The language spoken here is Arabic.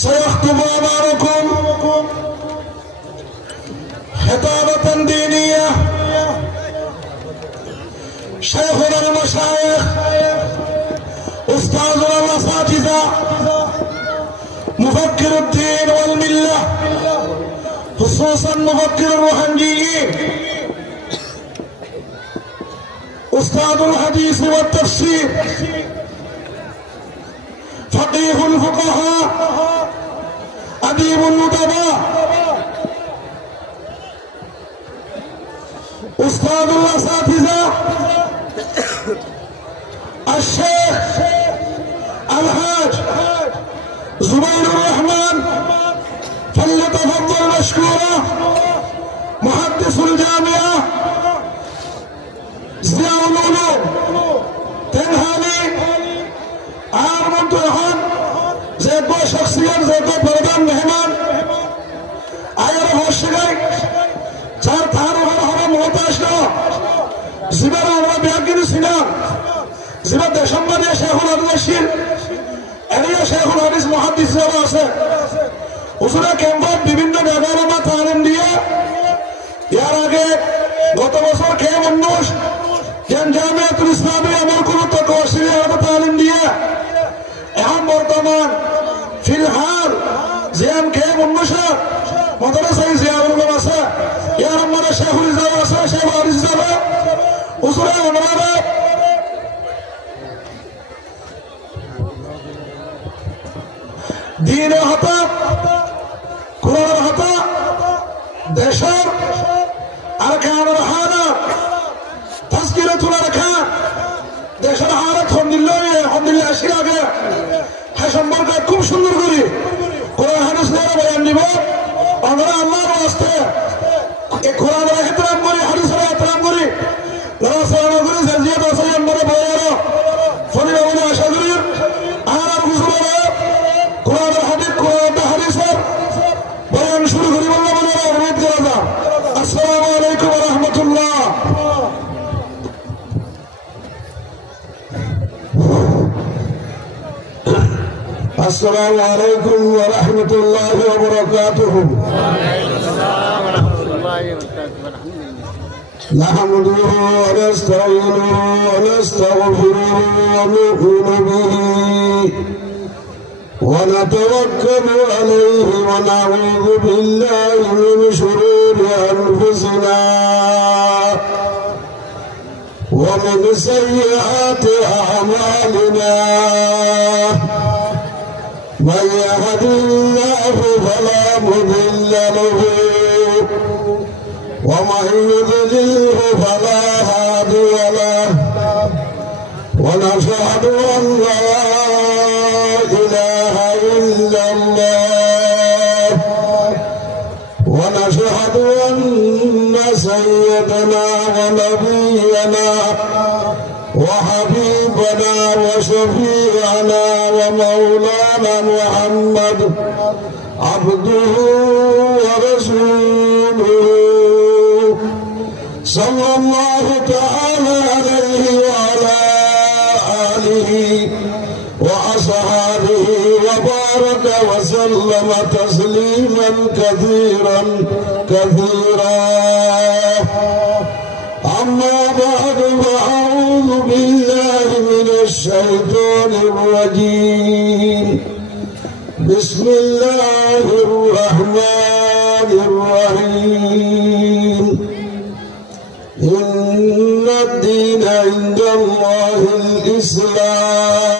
سيخطب أمامكم خطابة دينية شيخنا المشايخ أستاذنا الأساتذة مفكر الدين والملة خصوصا مفكر الروحانيين أستاذ الحديث والتفسير فقيه الفقهاء أديب الندباء أستاذ الأساتذة الشيخ الحاج زبير الرحمن فليتفضل مشكورا محدث الجامعة زياء العلوم تنهالي عام منتهن زي دو شخصيا زي دو بردان مهمان عيرف الشغي صار تعرف الحرم وطاشنا زبير الله بيحقين السنان زبير دشمبر يا شيخ الأدوشين أنا يا شيخ الحديث محدث زراسة وصلا كمبات ببنى بأغارما تعلم ديا يا راجل গত বছর কে মানুষ কেন জামিয়াতুল ইসলামী আমার কোন তকওয়াশি আর তালিম দিয়ে এখন বর্তমান ফিলহাল জিয়াম কে মানুষ মাদ্রাসায় জিয়ারুল আছে ইয়া আমাদের শেখুল ইসলাম আছে শেখ আরিজ যাবে উসরা ওনারা দ্বীনের হাতে কোরআনের হাতে দেশের أركان الحالة تذكرة الأركان দেশের হালত আলহামদুলিল্লাহ আশিরাকে হাসান বরকত খুব সুন্দর করে কোরআন হাদিস দ্বারা বয়ান দিব আমরা আল্লাহর ওয়াস্তে এই কোরআনের ইহতিরাম করি হাদিসের ইহতিরাম করি রাসূলুল্লাহ করি জাজিয়াত আসায়াম বলে বয়ানো ফরিদা বলে আশা করি আর বুঝবো কোরআনের হাদিসের বয়ান শুরু করি বললাম অনুরোধ করা السلام عليكم ورحمة الله السلام عليكم ورحمة الله وبركاته وعليكم السلام ورحمة الله وبركاته نحمده ونستعينه ونستغفره ونؤمن به ونتوكل عليه ونعوذ بالله من شرور أنفسنا ومن سيئات أعمالنا من يهد الله فلا مضل له ومن يضلله فلا هادي له ونشهد أن لا إله إلا الله ونشهد أن سيدنا ونبينا وحبيبنا وشفيعنا ومولانا محمد عبده ورسوله صلى الله تعالى عليه وعلى آله وأصحابه وبارك وسلم تسليما كثيرا كثيرا أما بعد فأعوذ بالله من الشيطان الرجيم بسم الله الرحمن الرحيم إن الدين عند الله الإسلام